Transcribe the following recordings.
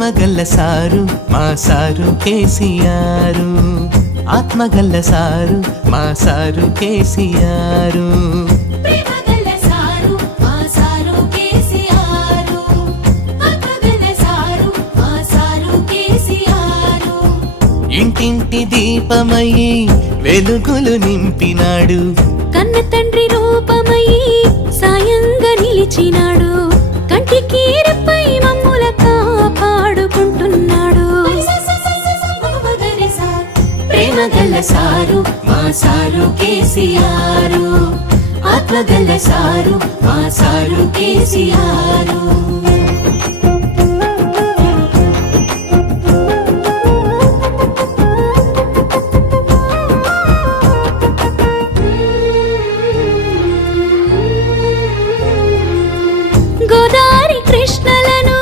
ప్రేమగల్ల sir మా sir KCR, ఆత్మగల్ల sir మా sir KCR. ప్రేమగల్ల sir మా సారు కేసీఆర్, ఆత్మగల్ల సారు మా సారు కేసీఆర్. ఇంటింటి దీపమయ్యి వెలుగులు నింపినాడు, కన్న తండ్రి రూపమయ్యి సాయంగా నిలిచినాడు. కంటికి రెప్పై మమ్ముల కాపాడుకుంటున్నాడు. ప్రేమగల్ల సారు మా సారు కేసీఆర్, ఆత్మగల్ల సారు మా సారు కేసీఆర్. గోదారి కృష్ణలను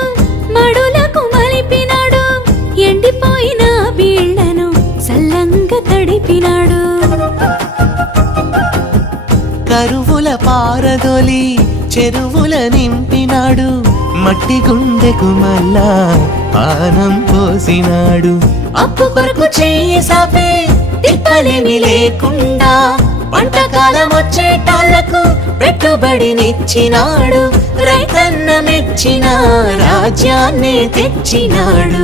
మడులకు మలిపినాడు, ఎండిపోయిన బీళ్లను సల్లంగా తడిపినాడు. కరువుల పారదొలి చెరువుల నింపినాడు, మట్టి గుండెకు మళ్ళా పానం పోసినాడు. అప్పు కొరకు చెయ్యి సాపే తిప్పలేమి లేకుండా పంటకాలం వచ్చేటాళ్లకు పెట్టుబడినిచ్చినాడు. రైతన్న మెచ్చిన రాజ్యాన్ని తెచ్చినాడు.